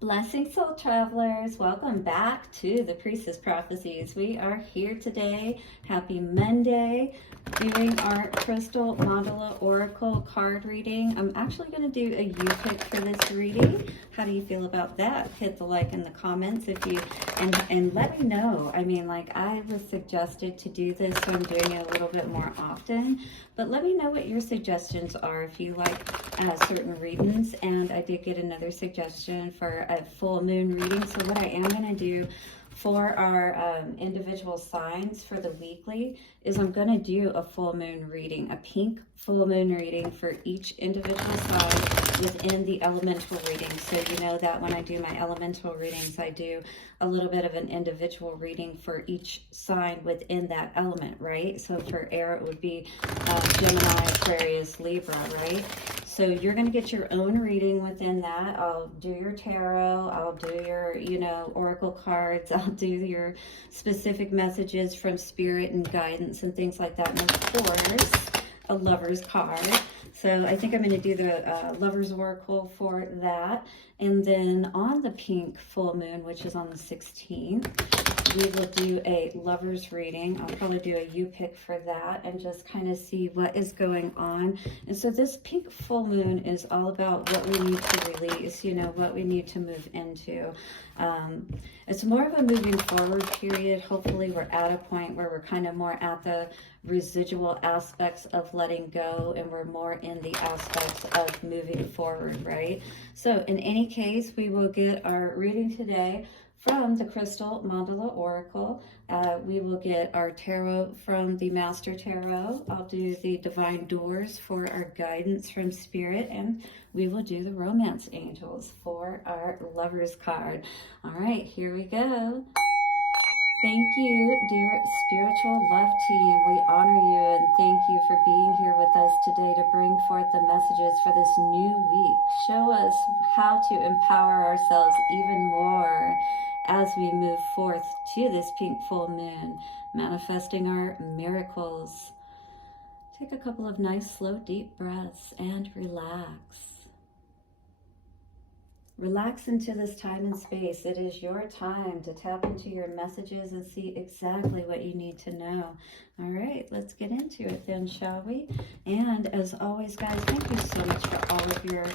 Blessing soul travelers, welcome back to the Priestess Prophecies. We are here today. Happy Monday, doing our Crystal Mandala Oracle card reading. I'm actually going to do a U-pick for this reading. How do you feel about that? Hit the like in the comments if you, and let me know. I mean, like, I was suggested to do this, so I'm doing it a little bit more often. But let me know what your suggestions are if you like certain readings. And I did get another suggestion for a full moon reading. So what I am going to do for our individual signs for the weekly is I'm going to do a full moon reading, a pink full moon reading for each individual sign within the elemental reading. So you know that when I do my elemental readings, I do a little bit of an individual reading for each sign within that element, right? So for air, it would be Gemini, Aquarius, Libra, right? So you're going to get your own reading within that. I'll do your tarot. I'll do your, oracle cards. I'll do your specific messages from spirit and guidance and things like that. And of course, a lover's card. So I think I'm going to do the lover's oracle for that. And then on the pink full moon, which is on the 16th, we will do a lover's reading. I'll probably do a U-pick for that and just kind of see what is going on. And so this pink full moon is all about what we need to release, what we need to move into. It's more of a moving forward period. Hopefully we're at a point where we're kind of more at the residual aspects of letting go, and we're more in the aspects of moving forward, right? So in any case, we will get our reading today from the Crystal Mandala Oracle. We will get our tarot from the Master Tarot. I'll do the Divine Doors for our guidance from Spirit, and we will do the Romance Angels for our Lover's card. All right, here we go. Thank you, dear spiritual love team. We honor you and thank you for being here with us today to bring forth the messages for this new week. Show us how to empower ourselves even more as we move forth to this pink full moon, manifesting our miracles. Take a couple of nice, slow, deep breaths and relax. Relax into this time and space. It is your time to tap into your messages and see exactly what you need to know. All right, let's get into it then, shall we? And as always, guys, thank you so much for all of your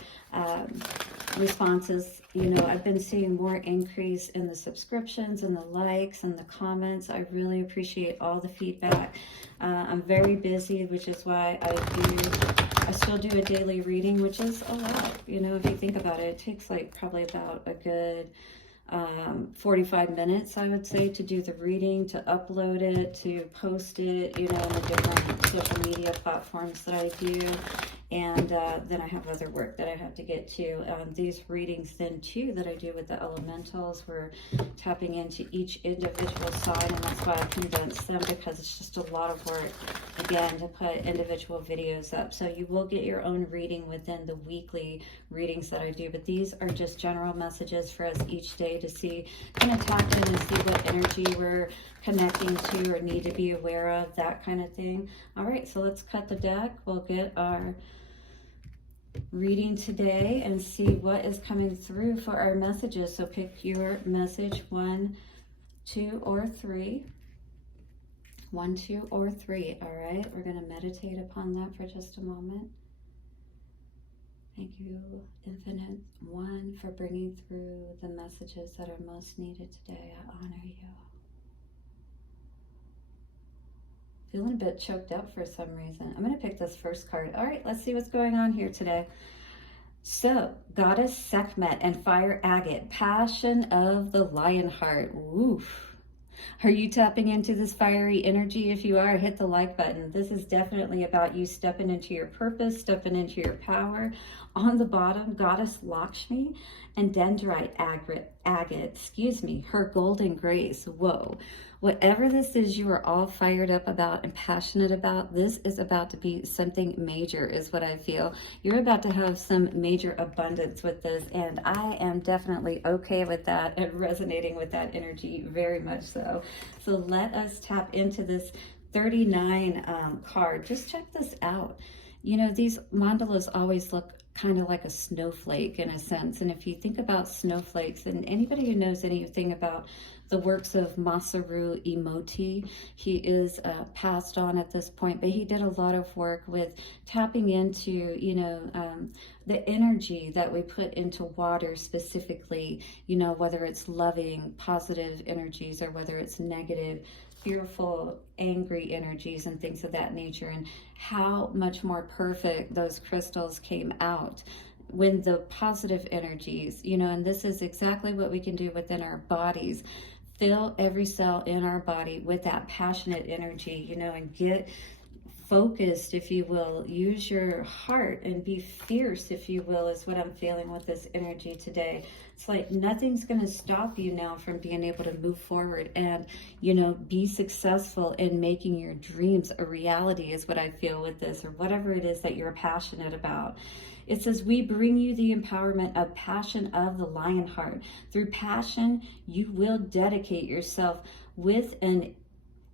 responses. I've been seeing more increase in the subscriptions and the likes and the comments. I really appreciate all the feedback. I'm very busy, which is why I still do a daily reading, which is a lot. If you think about it, it takes probably about a good 45 minutes, I would say, to do the reading, to upload it, to post it, in the different social media platforms that I do. And then I have other work that I have to get to. These readings then too that I do with the elementals, we're tapping into each individual sign, and that's why I condense them, because it's just a lot of work, again, to put individual videos up. So you will get your own reading within the weekly readings that I do, but these are just general messages for us each day to see, kind of tap in and see what energy we're connecting to or need to be aware of, that kind of thing. All right, so let's cut the deck. We'll get our reading today and see what is coming through for our messages. So pick your message, 1, 2, or 3. 1, 2, or 3. All right, we're going to meditate upon that for just a moment. Thank you, Infinite One, for bringing through the messages that are most needed today. I honor you. Feeling a bit choked up for some reason. I'm going to pick this first card. All right, let's see what's going on here today. So, Goddess Sekhmet and Fire Agate, Passion of the Lionheart. Woof. Are you tapping into this fiery energy? If you are, hit the like button. This is definitely about you stepping into your purpose, stepping into your power. On the bottom, Goddess Lakshmi and Dendrite Agate, her golden grace. Whoa. Whatever this is you are all fired up about and passionate about, this is about to be something major, is what I feel. You're about to have some major abundance with this, and I am definitely okay with that and resonating with that energy very much so. So let us tap into this 39 card. Just check this out. These mandalas always look kind of like a snowflake in a sense. And if you think about snowflakes, and anybody who knows anything about the works of Masaru Emoto, he is passed on at this point, but he did a lot of work with tapping into, the energy that we put into water specifically, whether it's loving, positive energies, or whether it's negative, fearful, angry energies and things of that nature, and how much more perfect those crystals came out when the positive energies, and this is exactly what we can do within our bodies. Fill every cell in our body with that passionate energy, and get focused, if you will. Use your heart and be fierce, if you will, is what I'm feeling with this energy today. It's like nothing's going to stop you now from being able to move forward and, be successful in making your dreams a reality, is what I feel with this, or whatever it is that you're passionate about. It says, we bring you the empowerment of passion of the lion heart. Through passion, you will dedicate yourself with an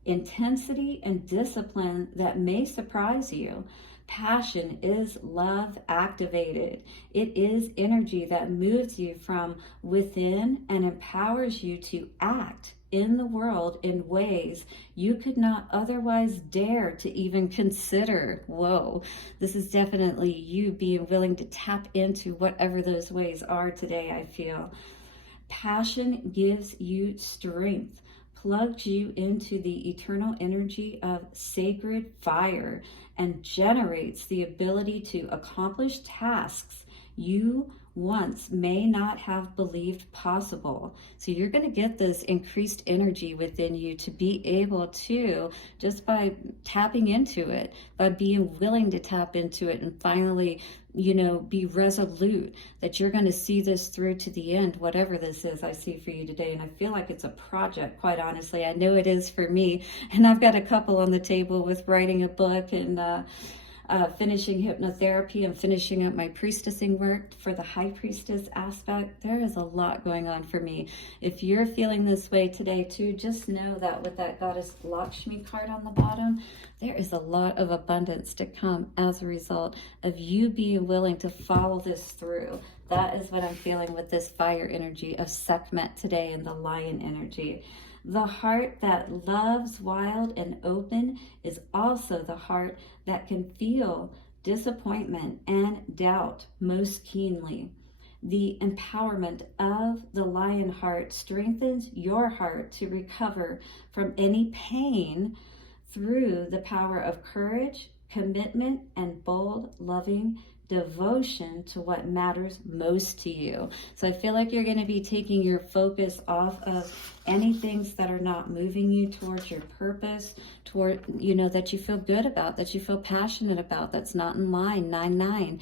intensity and discipline that may surprise you. Passion is love activated. It is energy that moves you from within and empowers you to act in the world in ways you could not otherwise dare to even consider. Whoa, this is definitely you being willing to tap into whatever those ways are today, I feel. Passion gives you strength, plugs you into the eternal energy of sacred fire, and generates the ability to accomplish tasks you once may not have believed possible. So you're going to get this increased energy within you to be able to, just by tapping into it, by being willing to tap into it and finally, be resolute that you're going to see this through to the end, whatever this is I see for you today. And I feel like it's a project, quite honestly. I know it is for me. And I've got a couple on the table with writing a book and finishing hypnotherapy and finishing up my priestessing work for the high priestess aspect. There is a lot going on for me. If you're feeling this way today too, just know that with that goddess Lakshmi card on the bottom, there is a lot of abundance to come as a result of you being willing to follow this through. That is what I'm feeling with this fire energy of Sekhmet today and the lion energy. The heart that loves wild and open is also the heart that can feel disappointment and doubt most keenly. The empowerment of the lion heart strengthens your heart to recover from any pain through the power of courage, commitment, and bold, loving devotion to what matters most to you. So I feel like you're going to be taking your focus off of any things that are not moving you towards your purpose, toward, that you feel good about, that you feel passionate about, that's not in line, 9-9.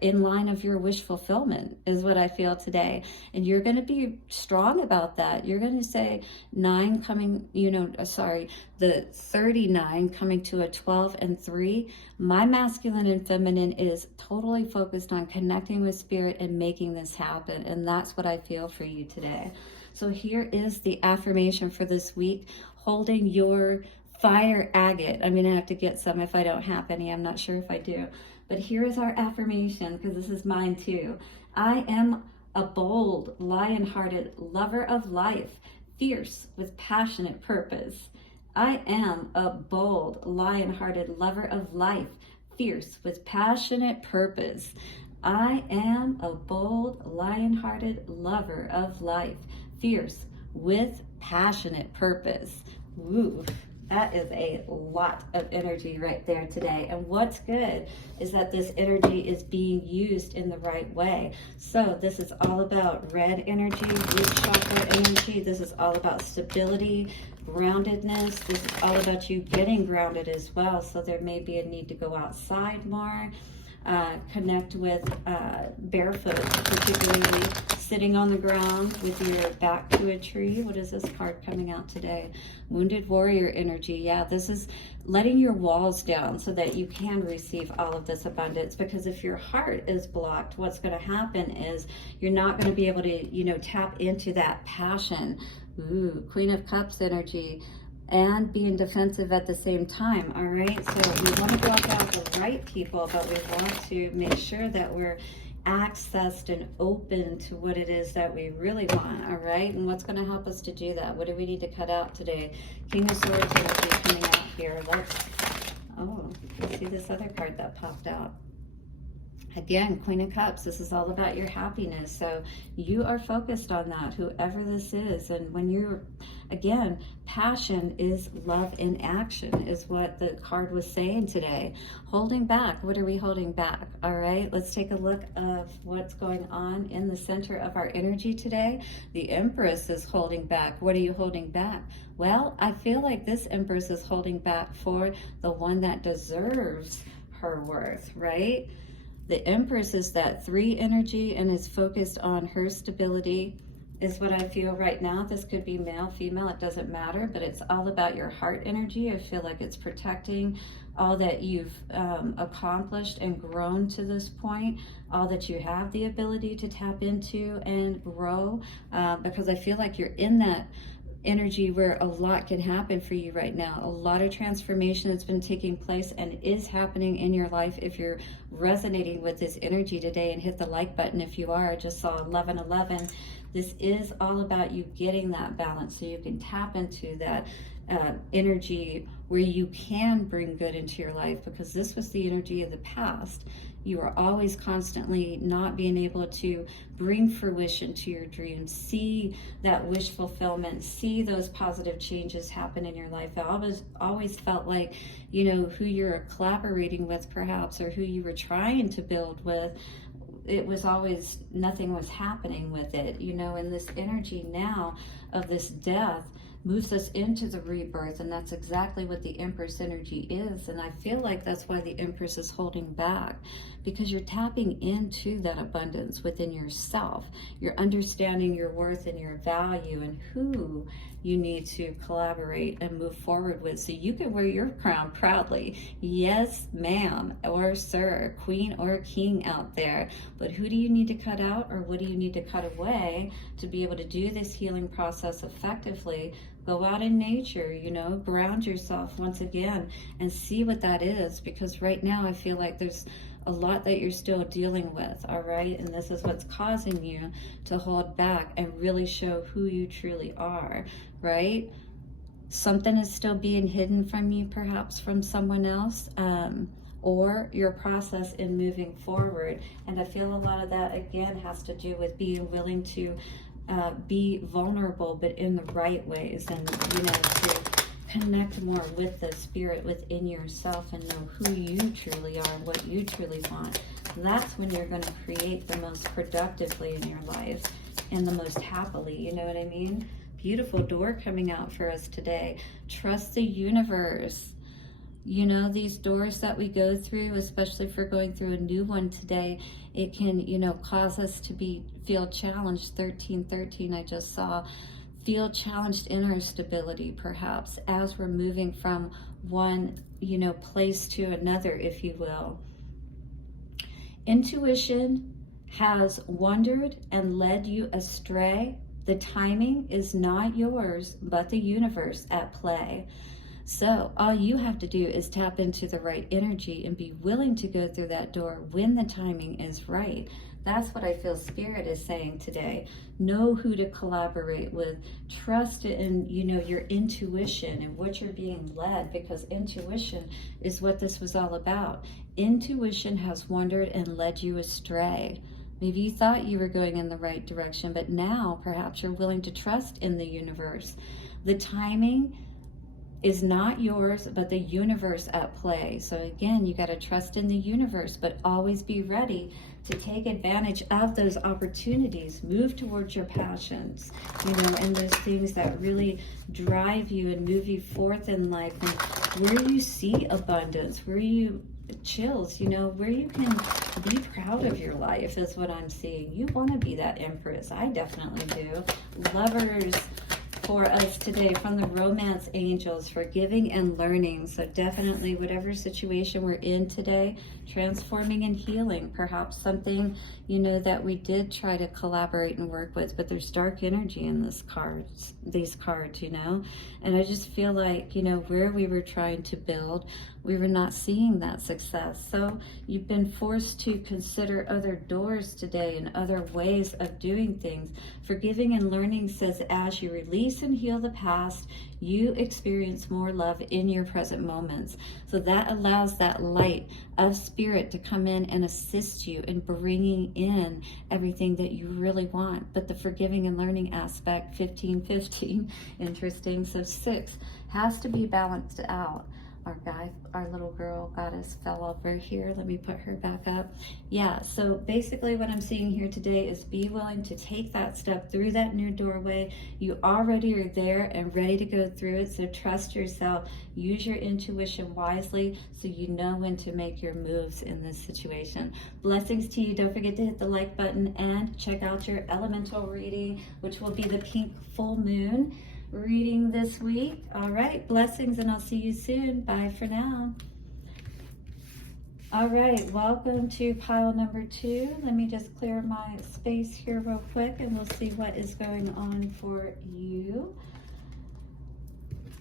In line of your wish fulfillment is what I feel today. And you're going to be strong about that. You're going to say 9 coming, the 39 coming to a 12 and 3. My masculine and feminine is totally focused on connecting with spirit and making this happen. And that's what I feel for you today. So here is the affirmation for this week, holding your fire agate. I'm going to have to get some if I don't have any. I'm not sure if I do. But here is our affirmation, because this is mine too. I am a bold, lion-hearted lover of life, fierce with passionate purpose. I am a bold, lion-hearted lover of life, fierce with passionate purpose. I am a bold, lion-hearted lover of life, fierce with passionate purpose. Woo. That is a lot of energy right there today. And what's good is that this energy is being used in the right way. So this is all about red energy, root chakra energy. This is all about stability, groundedness. This is all about you getting grounded as well. So there may be a need to go outside more, connect with barefoot, particularly sitting on the ground with your back to a tree. What is this card coming out today? Wounded warrior energy. Yeah, this is letting your walls down so that you can receive all of this abundance. Because if your heart is blocked, what's going to happen is you're not going to be able to, tap into that passion. Ooh, Queen of Cups energy. and being defensive at the same time. All right, so we want to block out the right people, but we want to make sure that we're accessed and open to what it is that we really want. All right, and what's going to help us to do that? What do we need to cut out today? King of Swords energy coming out here. Let's see this other card that popped out. Again, Queen of Cups, this is all about your happiness. So you are focused on that, whoever this is. And when you're, again, passion is love in action, is what the card was saying today. Holding back, what are we holding back? All right, let's take a look of what's going on in the center of our energy today. The Empress is holding back. What are you holding back? Well, I feel like this Empress is holding back for the one that deserves her worth, right? The Empress is that 3 energy and is focused on her stability, is what I feel right now. This could be male, female, it doesn't matter, but it's all about your heart energy. I feel like it's protecting all that you've accomplished and grown to this point, all that you have the ability to tap into and grow, because I feel like you're in that energy where a lot can happen for you right now. A lot of transformation that's been taking place and is happening in your life. If you're resonating with this energy today, and hit the like button if you are. I just saw 1111. This is all about you getting that balance so you can tap into that energy where you can bring good into your life, because this was the energy of the past. You are always constantly not being able to bring fruition to your dreams, see that wish fulfillment, see those positive changes happen in your life. I always felt like, you know, who you're collaborating with perhaps, or who you were trying to build with, it was always, nothing was happening with it, you know. And this energy now of this death moves us into the rebirth, and that's exactly what the Empress energy is. And I feel like that's why the Empress is holding back, because you're tapping into that abundance within yourself. You're understanding your worth and your value and who you need to collaborate and move forward with, so you can wear your crown proudly. Yes, ma'am or sir, queen or king out there. But who do you need to cut out, or what do you need to cut away to be able to do this healing process effectively? Go out in nature, you know, ground yourself once again and see what that is, because right now I feel like there's a lot that you're still dealing with, all right? And this is what's causing you to hold back and really show who you truly are, right? Something is still being hidden from you, perhaps from someone else, or your process in moving forward. And I feel a lot of that, again, has to do with being willing to be vulnerable, but in the right ways, and, you know, to connect more with the spirit within yourself and know who you truly are and what you truly want. That's when you're going to create the most productively in your life and the most happily, you know what I mean? Beautiful door coming out for us today. Trust the universe. You know, these doors that we go through, especially if we're going through a new one today, it can, you know, cause us to feel challenged. 1313, I just saw. Feel challenged in our stability, perhaps, as we're moving from one, you know, place to another, if you will. Intuition has wandered and led you astray. The timing is not yours, but the universe at play. So all you have to do is tap into the right energy and be willing to go through that door when the timing is right. That's what I feel Spirit is saying today. Know who to collaborate with. Trust in, you know, your intuition and what you're being led, because intuition is what this was all about. Intuition has wandered and led you astray. Maybe you thought you were going in the right direction, but now perhaps you're willing to trust in the universe. The timing is not yours, but the universe at play. So again, you got to trust in the universe, but always be ready to take advantage of those opportunities. Move towards your passions, you know, and those things that really drive you and move you forth in life, and where you see abundance, where you chills, you know, where you can be proud of your life is what I'm seeing. You want to be that Empress. I definitely do. Lovers, for us today from the romance angels, forgiving and learning. So definitely whatever situation we're in today, transforming and healing. Perhaps something, you know, that we did try to collaborate and work with, but there's dark energy in these cards, you know. And I just feel like, you know, where we were trying to build, we were not seeing that success. So you've been forced to consider other doors today and other ways of doing things. Forgiving and learning says as you release and heal the past, you experience more love in your present moments. So that allows that light of spirit to come in and assist you in bringing in everything that you really want. But the forgiving and learning aspect, 15-15, interesting. So 6 has to be balanced out. Our little girl goddess fell over here. Let me put her back up. Yeah, so basically what I'm seeing here today is be willing to take that step through that new doorway. You already are there and ready to go through it. So trust yourself. Use your intuition wisely so you know when to make your moves in this situation. Blessings to you. Don't forget to hit the like button and check out your elemental reading, which will be the pink full moon reading this week. All right, blessings, and I'll see you soon. Bye for now. All right, welcome to pile number 2. Let me just clear my space here real quick and we'll see what is going on for you.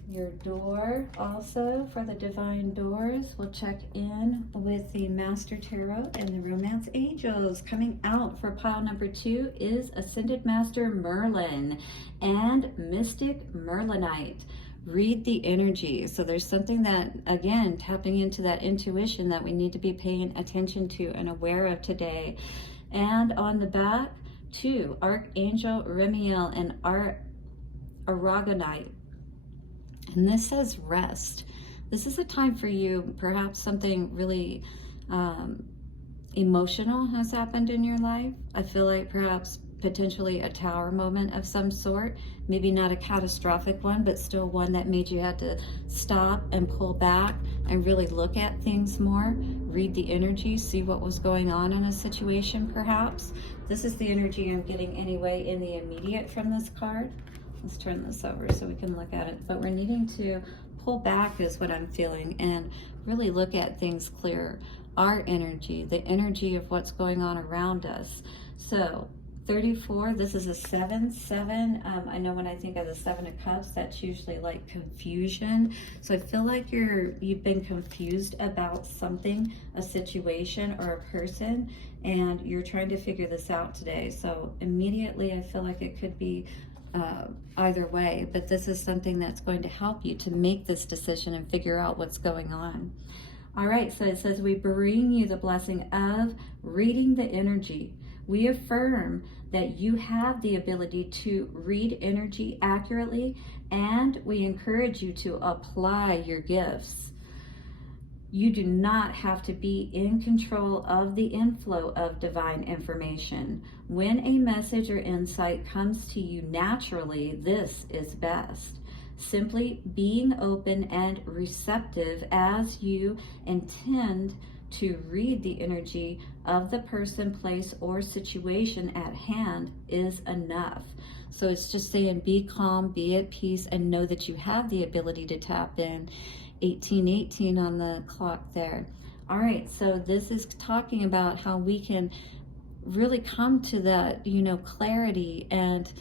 Your door also for the divine doors. We'll check in with the Master Tarot and the Romance Angels. Coming out for pile number 2 is Ascended Master Merlin and Mystic Merlonite. Read the energy. So there's something that, again, tapping into that intuition that we need to be paying attention to and aware of today. And on the back, 2, Archangel Remiel and Aragonite. And this says rest. This is a time for you, perhaps something really emotional has happened in your life. I feel like perhaps potentially a tower moment of some sort, maybe not a catastrophic one, but still one that made you have to stop and pull back and really look at things more, read the energy, see what was going on in a situation perhaps. This is the energy I'm getting anyway in the immediate from this card. Let's turn this over so we can look at it. But we're needing to pull back is what I'm feeling and really look at things clearer. Our energy, the energy of what's going on around us. So 34, this is a 7-7. I know when I think of the 7 of Cups, that's usually like confusion. So I feel like you've been confused about something, a situation or a person, and you're trying to figure this out today. So immediately I feel like it could be either way, but this is something that's going to help you to make this decision and figure out what's going on. All right, so it says we bring you the blessing of reading the energy. We affirm that you have the ability to read energy accurately, and we encourage you to apply your gifts. You do not have to be in control of the inflow of divine information. When a message or insight comes to you naturally, this is best. Simply being open and receptive as you intend to read the energy of the person, place, or situation at hand is enough. So it's just saying be calm, be at peace, and know that you have the ability to tap in. 1818 on the clock there. All right, so this is talking about how we can really come to that, you know, clarity, and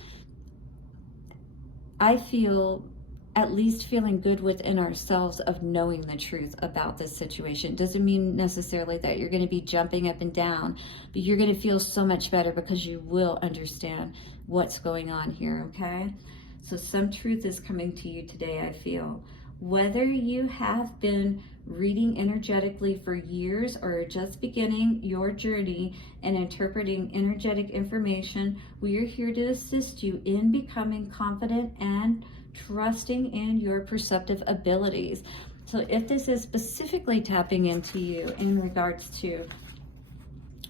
I feel at least feeling good within ourselves of knowing the truth about this situation. Doesn't mean necessarily that you're going to be jumping up and down, but you're going to feel so much better because you will understand what's going on here, okay? So some truth is coming to you today, I feel. Whether you have been reading energetically for years or just beginning your journey and interpreting energetic information, we are here to assist you in becoming confident and trusting in your perceptive abilities. So if this is specifically tapping into you in regards to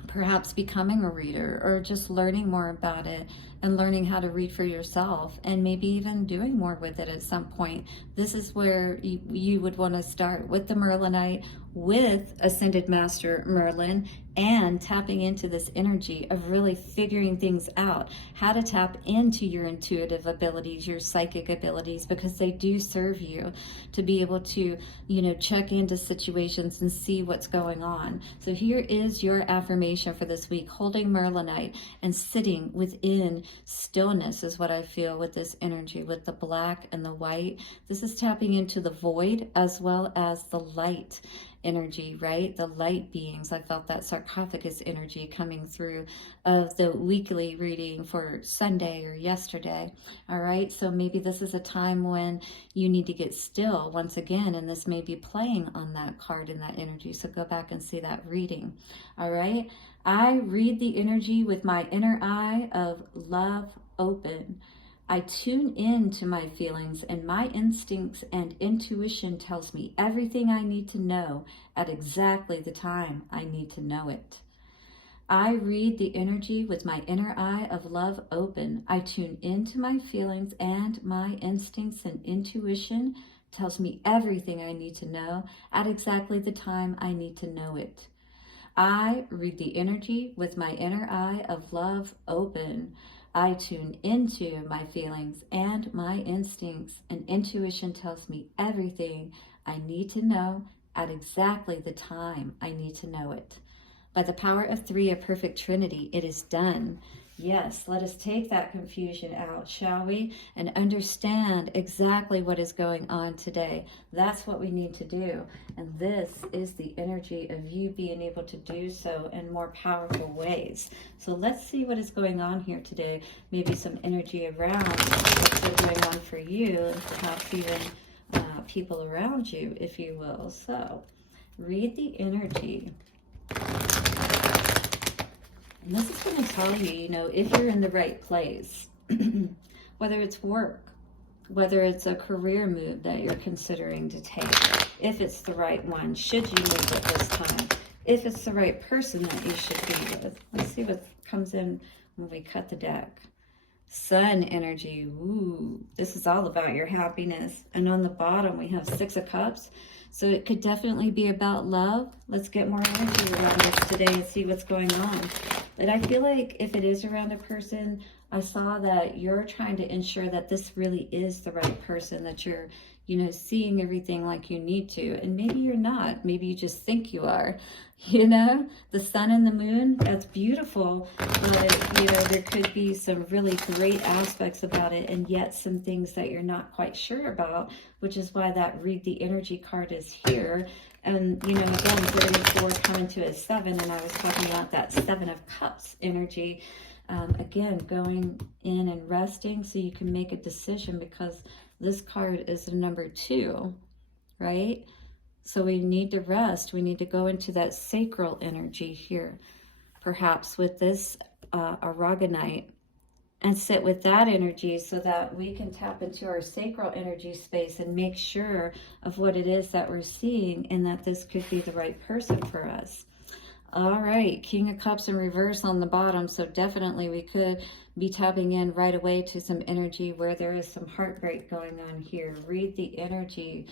perhaps becoming a reader or just learning more about it and learning how to read for yourself and maybe even doing more with it at some point, this is where you would want to start with the Merlonite with Ascended Master Merlin and tapping into this energy of really figuring things out, how to tap into your intuitive abilities, your psychic abilities, because they do serve you to be able to, check into situations and see what's going on. So here is your affirmation for this week. Holding Merlonite and sitting within stillness is what I feel with this energy, with the black and the white. This is tapping into the void as well as the light energy, right? The light beings. I felt that sarcophagus energy coming through of the weekly reading for Sunday or yesterday. All right. So maybe this is a time when you need to get still once again, and this may be playing on that card and that energy. So go back and see that reading. All right. I read the energy with my inner eye of love open. I tune in to my feelings, and my instincts and intuition tells me everything I need to know at exactly the time I need to know it. I read the energy with my inner eye of love open. I tune into my feelings, and my instincts and intuition tells me everything I need to know at exactly the time I need to know it. I read the energy with my inner eye of love open. I tune into my feelings, and my instincts and intuition tells me everything I need to know at exactly the time I need to know it. By the power of 3, a perfect trinity, it is done. Yes, let us take that confusion out, shall we? And understand exactly what is going on today. That's what we need to do. And this is the energy of you being able to do so in more powerful ways. So let's see what is going on here today. Maybe some energy around what's going on for you, and perhaps even people around you, if you will. So read the energy. And this is going to tell you, if you're in the right place, whether it's work, whether it's a career move that you're considering to take, if it's the right one, should you move at this time, if it's the right person that you should be with. Let's see what comes in when we cut the deck. Sun energy. Ooh, this is all about your happiness. And on the bottom, we have 6 of Cups. So it could definitely be about love. Let's get more energy around this today and see what's going on. But I feel like if it is around a person, I saw that you're trying to ensure that this really is the right person, that you're, seeing everything like you need to. And maybe you're not. Maybe you just think you are. The sun and the moon, that's beautiful. But, there could be some really great aspects about it, and yet some things that you're not quite sure about, which is why that read the energy card is here. And, again, 34 coming to a 7, and I was talking about that 7 of Cups energy. Again, going in and resting so you can make a decision, because this card is the number 2, right? So we need to rest. We need to go into that sacral energy here, perhaps with this Aragonite, and sit with that energy so that we can tap into our sacral energy space and make sure of what it is that we're seeing, and that this could be the right person for us. All right, King of Cups in reverse on the bottom. So definitely we could be tapping in right away to some energy where there is some heartbreak going on here. Read the energy.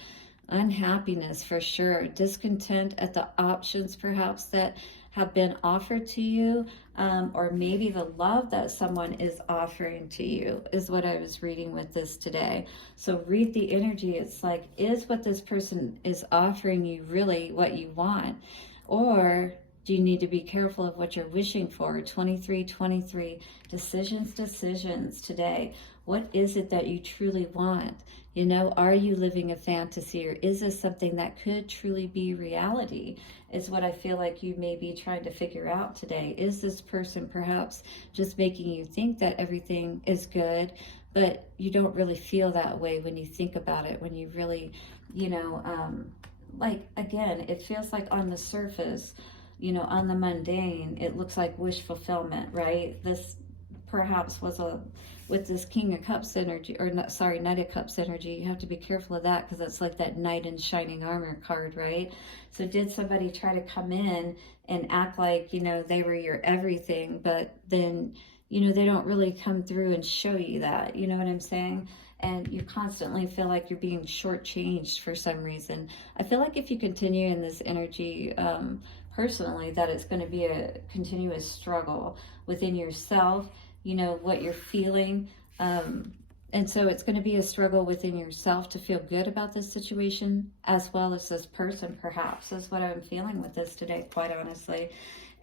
Unhappiness for sure. Discontent at the options perhaps that have been offered to you, or maybe the love that someone is offering to you is what I was reading with this today. So read the energy. It's like, is what this person is offering you really what you want? Or do you need to be careful of what you're wishing for? 23, decisions today. What is it that you truly want? Are you living a fantasy, or is this something that could truly be reality? Is what I feel like you may be trying to figure out today. Is this person perhaps just making you think that everything is good, but you don't really feel that way when you think about it, when you really, again, it feels like on the surface, on the mundane, it looks like wish fulfillment, right? This perhaps was with this King of Cups energy, Knight of Cups energy, you have to be careful of that, because it's like that Knight in Shining Armor card, right? So did somebody try to come in and act like, they were your everything, but then, you know, they don't really come through and show you that, you know what I'm saying? And you constantly feel like you're being shortchanged for some reason. I feel like if you continue in this energy, personally, that it's going to be a continuous struggle within yourself, you know, what you're feeling. And so it's going to be a struggle within yourself to feel good about this situation, as well as this person, perhaps, is what I'm feeling with this today, quite honestly.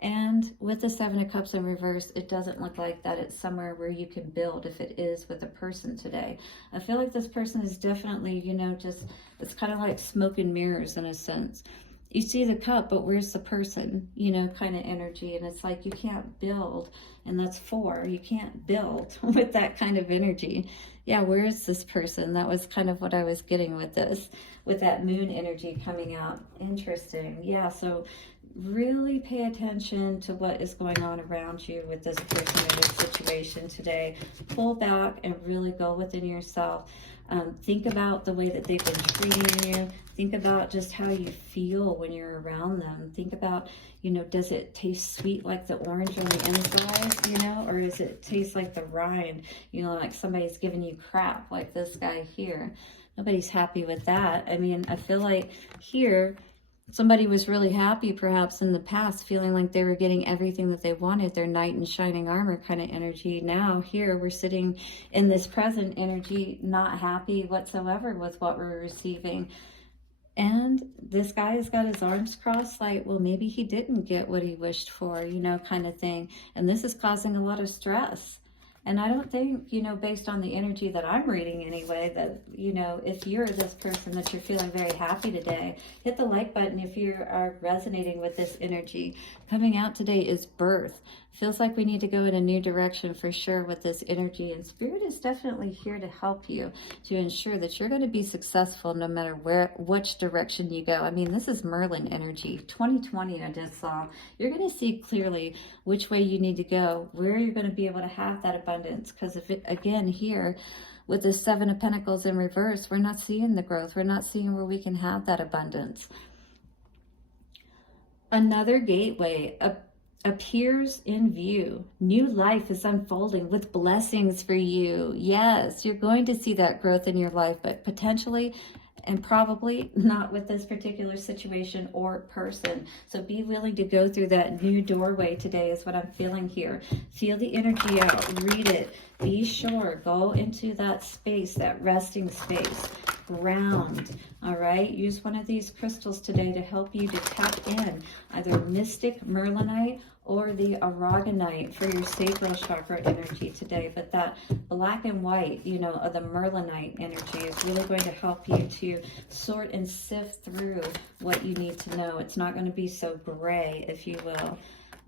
And with the Seven of Cups in reverse, it doesn't look like that it's somewhere where you can build if it is with a person today. I feel like this person is definitely, you know, just, it's kind of like smoke and mirrors in a sense. You see the cup, but where's the person, you know, kind of energy. And it's like you can't build, and that's 4. You can't build with that kind of energy. Yeah, where is this person? That was kind of what I was getting with this, with that moon energy coming out. Interesting. Yeah, so really pay attention to what is going on around you with this person or this situation today. Pull back and really go within yourself. Think about the way that they've been treating you. Think about just how you feel when you're around them. Think about, you know, does it taste sweet like the orange on the inside, you know, or does it taste like the rind, you know, like somebody's giving you crap like this guy here. Nobody's happy with that. I mean, I feel like here, somebody was really happy perhaps in the past, feeling like they were getting everything that they wanted, their knight in shining armor kind of energy. Now here we're sitting in this present energy, not happy whatsoever with what we're receiving. And this guy has got his arms crossed like, well, maybe he didn't get what he wished for, you know, kind of thing. And this is causing a lot of stress. And I don't think, you know, based on the energy that I'm reading anyway, that, you know, if you're this person that you're feeling very happy today, hit the like button if you are resonating with this energy. Coming out today is birth. Feels like we need to go in a new direction for sure with this energy. And Spirit is definitely here to help you, to ensure that you're going to be successful no matter which direction you go. I mean, this is Merlin energy. 2020 I just saw. You're going to see clearly which way you need to go, where you're going to be able to have that abundance. Because if it, again, here with the 7 of Pentacles in reverse, we're not seeing the growth. We're not seeing where we can have that abundance. Another gateway appears in view. New life is unfolding with blessings for you. Yes, you're going to see that growth in your life, but potentially and probably not with this particular situation or person. So be willing to go through that new doorway today is what I'm feeling here. Feel the energy out, read it, be sure, go into that space, that resting space, ground. All right, use one of these crystals today to help you to tap in, either mystic Merlonite or the aragonite for your sacral chakra energy today. But that black and white, you know, of the Merlonite energy is really going to help you to sort and sift through what you need to know. It's not going to be so gray, if you will.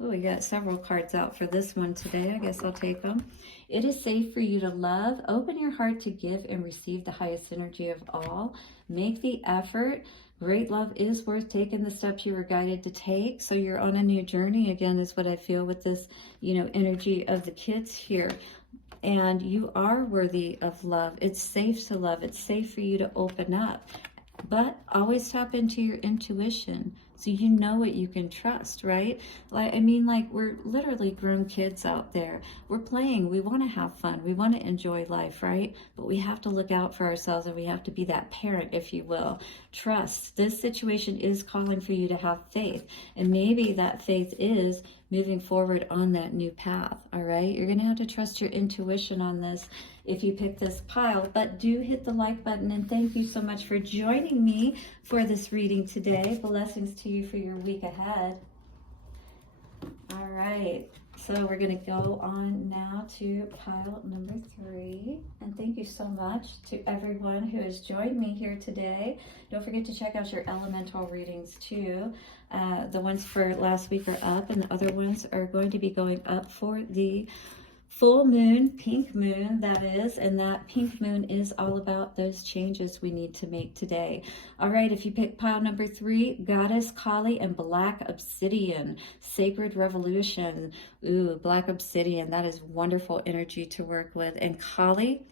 Oh, we got several cards out for this one today. I guess I'll take them. It is safe for you to love. Open your heart to give and receive the highest energy of all. Make the effort. Great love is worth taking the steps you were guided to take. So you're on a new journey again, is what I feel with this, you know, energy of the kids here. And you are worthy of love. It's safe to love. It's safe for you to open up. But always tap into your intuition so you know what you can trust, right? Like, I mean, like, we're literally grown kids out there. We're playing. We want to have fun. We want to enjoy life, right? But we have to look out for ourselves, and we have to be that parent, if you will. Trust. This situation is calling for you to have faith. And maybe that faith is moving forward on that new path, all right? You're going to have to trust your intuition on this if you pick this pile, but do hit the like button, and thank you so much for joining me for this reading today. Blessings to you for your week ahead. All right, so we're going to go on now to pile number 3, and thank you so much to everyone who has joined me here today. Don't forget to check out your elemental readings too. The ones for last week are up, and the other ones are going to be going up for the full moon, pink moon, that is, and that pink moon is all about those changes we need to make today. All right, if you pick pile number 3, Goddess, Kali, and Black Obsidian, Sacred Revolution. Ooh, Black Obsidian, that is wonderful energy to work with. And Kali,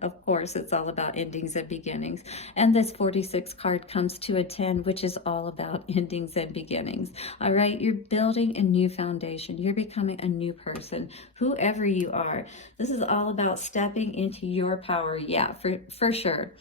Of course, it's all about endings and beginnings. And this 46 card comes to a 10, which is all about endings and beginnings. All right, you're building a new foundation. You're becoming a new person, whoever you are. This is all about stepping into your power. Yeah, for sure.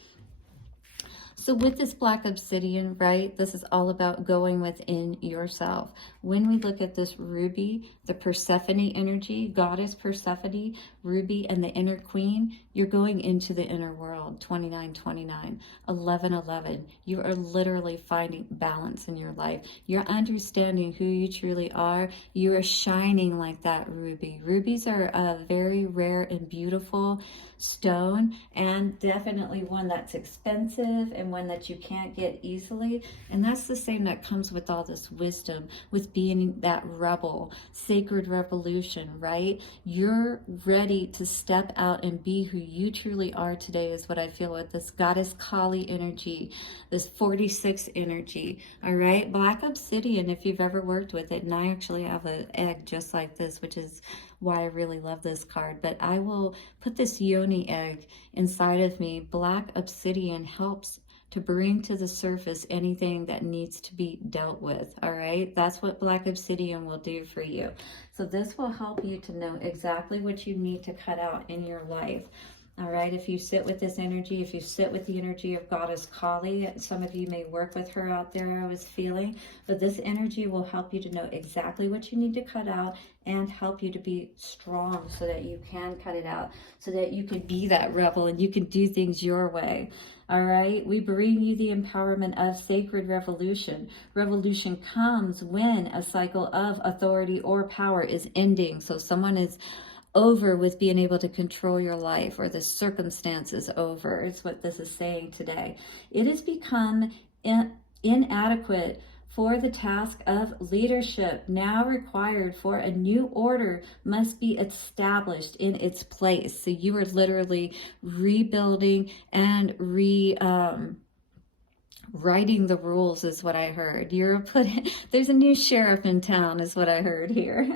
So with this black obsidian, right, this is all about going within yourself. When we look at this ruby, the Persephone energy, goddess Persephone, ruby, and the inner queen, you're going into the inner world. 2929, 1111. You are literally finding balance in your life. You're understanding who you truly are. You are shining like that ruby. Rubies are a very rare and beautiful stone, and definitely one that's expensive and one that you can't get easily. And that's the same that comes with all this wisdom, with being that rebel, sacred revolution, right? You're ready to step out and be who you truly are today, is what I feel with this goddess Kali energy, this 46 energy. All right, black obsidian, if you've ever worked with it, and I actually have an egg just like this, which is why I really love this card. But I will put this yoni egg inside of me. Black obsidian helps to bring to the surface anything that needs to be dealt with. All right, that's what black obsidian will do for you. So this will help you to know exactly what you need to cut out in your life. All right, if you sit with this energy, if you sit with the energy of goddess Kali, some of you may work with her out there, I was feeling, but this energy will help you to know exactly what you need to cut out and help you to be strong so that you can cut it out, so that you can be that rebel and you can do things your way. All right, we bring you the empowerment of sacred revolution. Revolution comes when a cycle of authority or power is ending. So someone is over with being able to control your life, or the circumstances over, is what this is saying today. It has become inadequate for the task of leadership, now required for a new order must be established in its place. So you are literally rebuilding and writing the rules, is what I heard. There's a new sheriff in town, is what I heard here.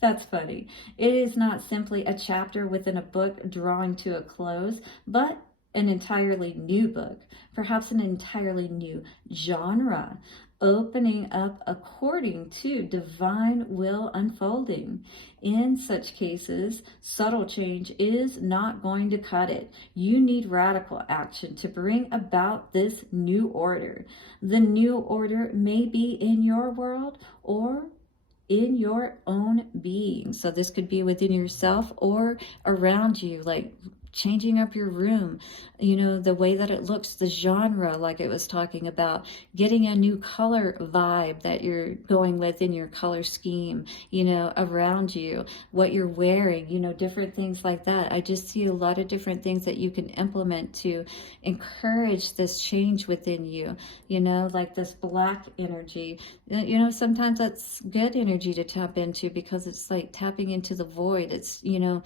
That's funny. It is not simply a chapter within a book drawing to a close, but an entirely new book, perhaps an entirely new genre, opening up according to divine will unfolding. In such cases, subtle change is not going to cut it. You need radical action to bring about this new order. The new order may be in your world or in your own being. So this could be within yourself or around you, like changing up your room, you know, the way that it looks, the genre, like it was talking about, getting a new color vibe that you're going with in your color scheme, you know, around you, what you're wearing, you know, different things like that. I just see a lot of different things that you can implement to encourage this change within you, you know, like this black energy. You know, sometimes that's good energy to tap into, because it's like tapping into the void. It's, you know,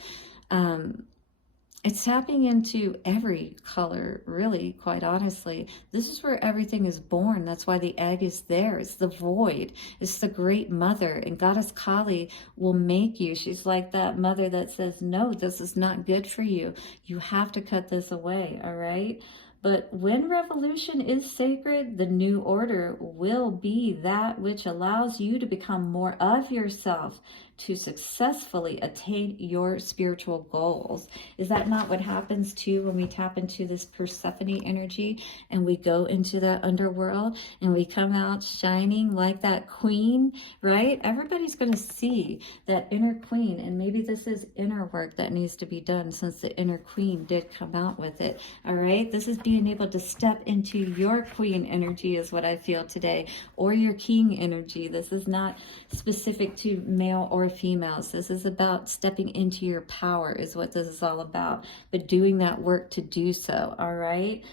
it's tapping into every color, really, quite honestly. This is where everything is born. That's why the egg is there. It's the void. It's the great mother. And Goddess Kali will make you. She's like that mother that says, no, this is not good for you. You have to cut this away, all right? But when revolution is sacred, the new order will be that which allows you to become more of yourself, to successfully attain your spiritual goals. Is that not what happens too when we tap into this Persephone energy and we go into that underworld and we come out shining like that queen, right? Everybody's going to see that inner queen, and maybe this is inner work that needs to be done, since the inner queen did come out with it. All right, this is being able to step into your queen energy, is what I feel today, or your king energy. This is not specific to male or females. This is about stepping into your power, is what this is all about, but doing that work to do so. All right,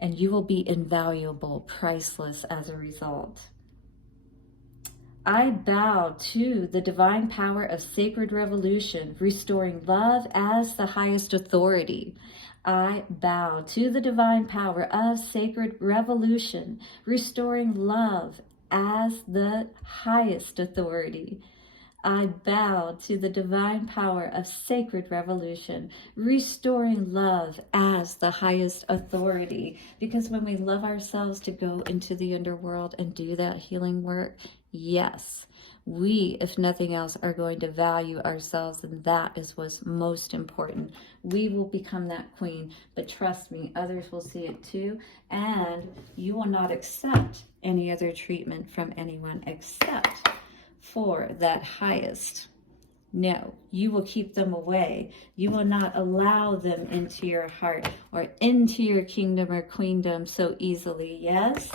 and you will be invaluable, priceless as a result. I bow to the divine power of sacred revolution, restoring love as the highest authority. I bow to the divine power of sacred revolution, restoring love as the highest authority. I bow to the divine power of sacred revolution, restoring love as the highest authority. Because when we love ourselves to go into the underworld and do that healing work, yes, we, if nothing else, are going to value ourselves, and that is what's most important. We will become that queen, but trust me, others will see it too, and you will not accept any other treatment from anyone except for that highest. No, you will keep them away. You will not allow them into your heart or into your kingdom or queendom so easily. Yes?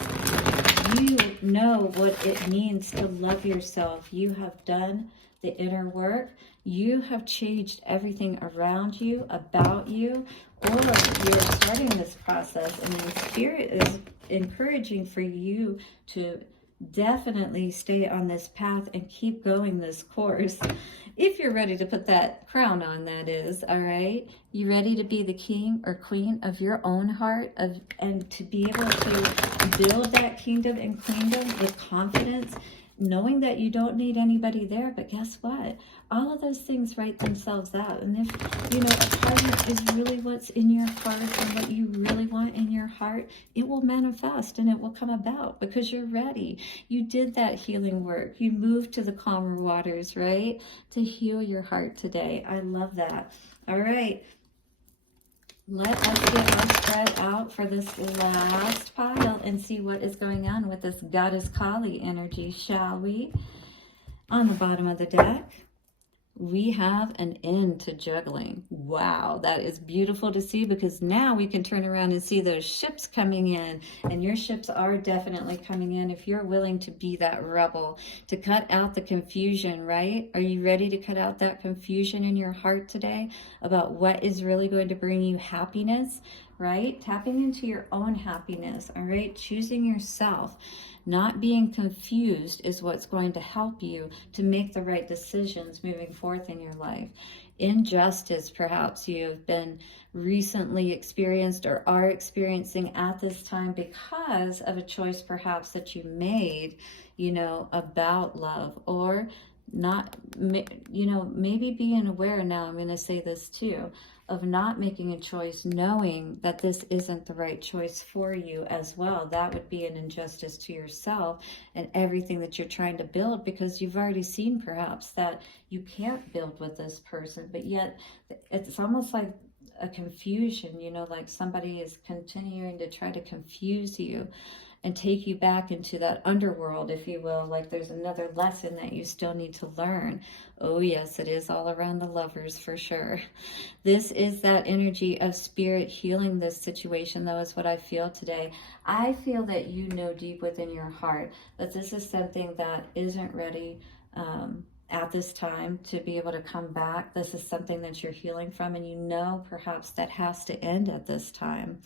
You know what it means to love yourself. You have done the inner work. You have changed everything around you, about you, or you're starting this process, and the Spirit is encouraging for you to definitely stay on this path and keep going this course. If you're ready to put that crown on, that is, all right? You ready to be the king or queen of your own heart, and to be able to build that kingdom and queendom with confidence, knowing that you don't need anybody there. But guess what? All of those things write themselves out. And if, a partner is really what's in your heart and what you really want in your heart, it will manifest and it will come about because you're ready. You did that healing work. You moved to the calmer waters, right? To heal your heart today. I love that. All right. Let us get our spread out for this last pile and see what is going on with this Goddess Kali energy, shall we? On the bottom of the deck, we have an end to juggling. Wow, that is beautiful to see, because now we can turn around and see those ships coming in, and your ships are definitely coming in if you're willing to be that rebel, to cut out the confusion, right? Are you ready to cut out that confusion in your heart today about what is really going to bring you happiness, right? Tapping into your own happiness, all right? Choosing yourself. Not being confused is what's going to help you to make the right decisions moving forth in your life. Injustice, perhaps you have been recently experienced or are experiencing at this time because of a choice perhaps that you made, about love, or not, maybe being aware now, I'm going to say this too, of not making a choice knowing that this isn't the right choice for you as well. That would be an injustice to yourself and everything that you're trying to build, because you've already seen perhaps that you can't build with this person, but yet it's almost like a confusion, like somebody is continuing to try to confuse you and take you back into that underworld, if you will, like there's another lesson that you still need to learn. Oh yes, it is all around the lovers for sure. This is that energy of spirit healing this situation, though, is what I feel today. I feel that you know deep within your heart that this is something that isn't ready at this time to be able to come back. This is something that you're healing from, and perhaps that has to end at this time.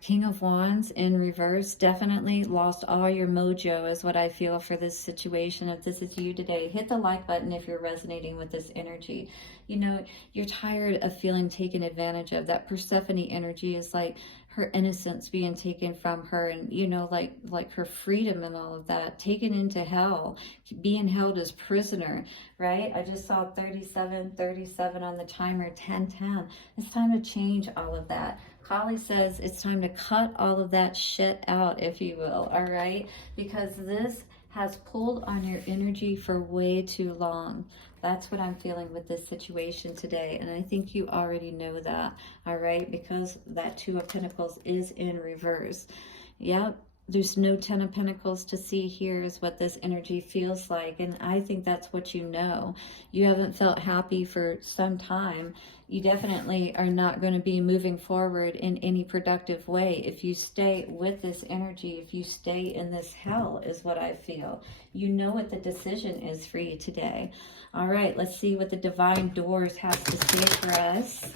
King of Wands in reverse, definitely lost all your mojo is what I feel for this situation. If this is you today, hit the like button if you're resonating with this energy. You're tired of feeling taken advantage of. That Persephone energy is like her innocence being taken from her, and like her freedom and all of that, taken into hell, being held as prisoner, right? I just saw 37 on the timer, 10:10. It's time to change all of that. Kali says it's time to cut all of that shit out, if you will, all right? Because this has pulled on your energy for way too long. That's what I'm feeling with this situation today, and I think you already know that, all right? Because that Two of Pentacles is in reverse. Yep. There's no Ten of Pentacles to see here is what this energy feels like. And I think that's what you know. You haven't felt happy for some time. You definitely are not going to be moving forward in any productive way if you stay with this energy, if you stay in this hell, is what I feel. You know what the decision is for you today. All right, let's see what the divine doors has to say for us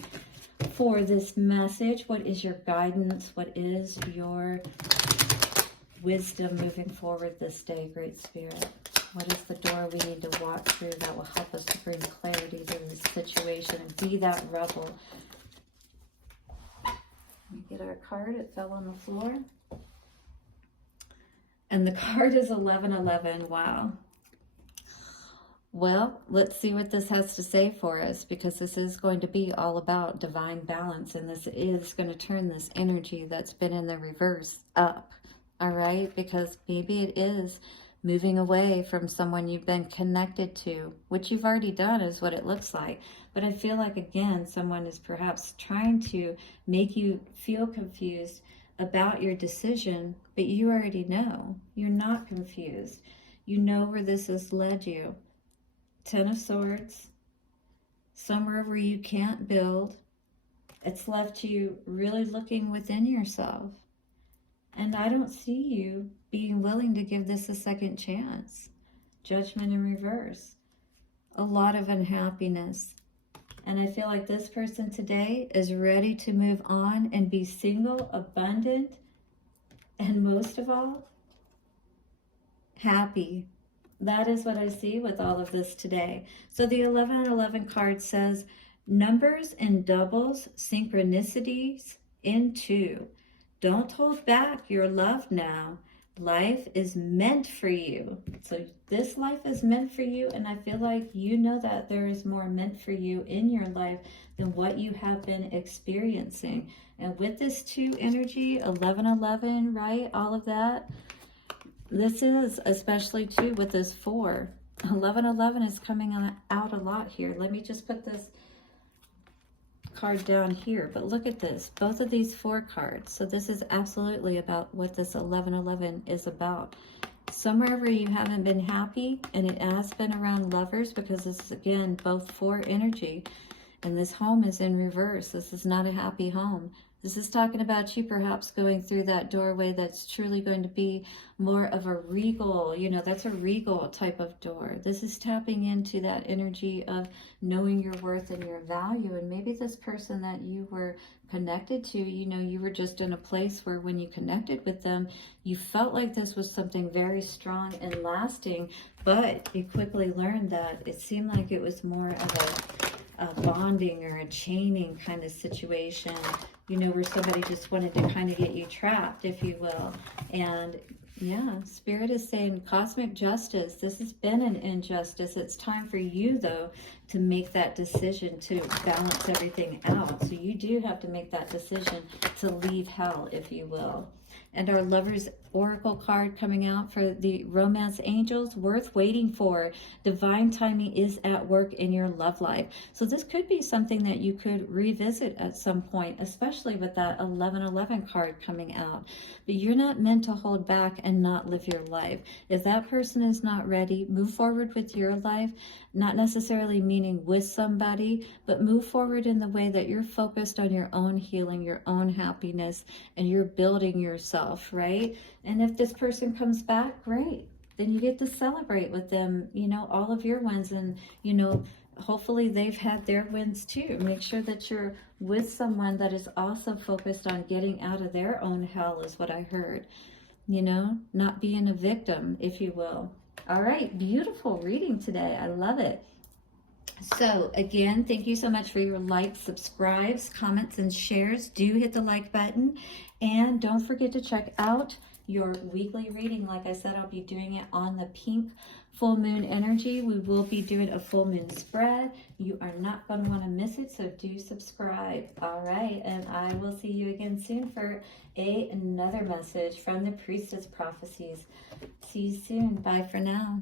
for this message. What is your guidance? What is your wisdom moving forward this day, Great Spirit? What is the door we need to walk through that will help us to bring clarity to this situation and be that rebel? We get our card. It fell on the floor. And the card is 1111. Wow. Well, let's see what this has to say for us, because this is going to be all about divine balance, and this is going to turn this energy that's been in the reverse up, all right? Because maybe it is moving away from someone you've been connected to, which you've already done is what it looks like. But I feel like, again, someone is perhaps trying to make you feel confused about your decision, but you already know. You're not confused. You know where this has led you. Ten of Swords, somewhere where you can't build. It's left you really looking within yourself. And I don't see you being willing to give this a second chance. Judgment in reverse. A lot of unhappiness. And I feel like this person today is ready to move on and be single, abundant, and most of all, happy. That is what I see with all of this today. So the 1111 card says, numbers and doubles, synchronicities in two. Don't hold back your love now. Life is meant for you. So this life is meant for you, and I feel like you know that there is more meant for you in your life than what you have been experiencing. And with this 2 energy, 1111, right, all of that, this is, especially too with this 4. 1111 is coming out a lot here. Let me just put this card down here. But look at this. Both of these 4 cards. So this is absolutely about what this 1111 is about. Somewhere where you haven't been happy, and it has been around lovers, because this is, again, both 4 energy. And this home is in reverse. This is not a happy home. This is talking about you perhaps going through that doorway that's truly going to be more of a regal, you know, that's a regal type of door. This is tapping into that energy of knowing your worth and your value. And maybe this person that you were connected to, you know, you were just in a place where when you connected with them, you felt like this was something very strong and lasting, but you quickly learned that it seemed like it was more of a bonding or a chaining kind of situation, you know, where somebody just wanted to kind of get you trapped, if you will. And yeah, Spirit is saying cosmic justice. This has been an injustice. It's time for you, though, to make that decision to balance everything out. So you do have to make that decision to leave hell, if you will. And our Lover's Oracle card coming out for the Romance Angels, worth waiting for. Divine timing is at work in your love life. So this could be something that you could revisit at some point, especially with that 1111 card coming out. But you're not meant to hold back and not live your life. If that person is not ready, move forward with your life, not necessarily meaning with somebody, but move forward in the way that you're focused on your own healing, your own happiness, and you're building yourself, right? And if this person comes back, great. Then you get to celebrate with them, you know, all of your wins, and, you know, hopefully they've had their wins too. Make sure that you're with someone that is also focused on getting out of their own hell, is what I heard. You know, not being a victim, if you will. All right, beautiful reading today. I love it. So again, thank you so much for your likes, subscribes, comments, and shares. Do hit the like button, and don't forget to check out your weekly reading. Like I said, I'll be doing it on the pink full moon energy. We will be doing a full moon spread. You are not going to want to miss it, so do subscribe. All right, and I will see you again soon for another message from the Priestess Prophecies. See you soon. Bye for now.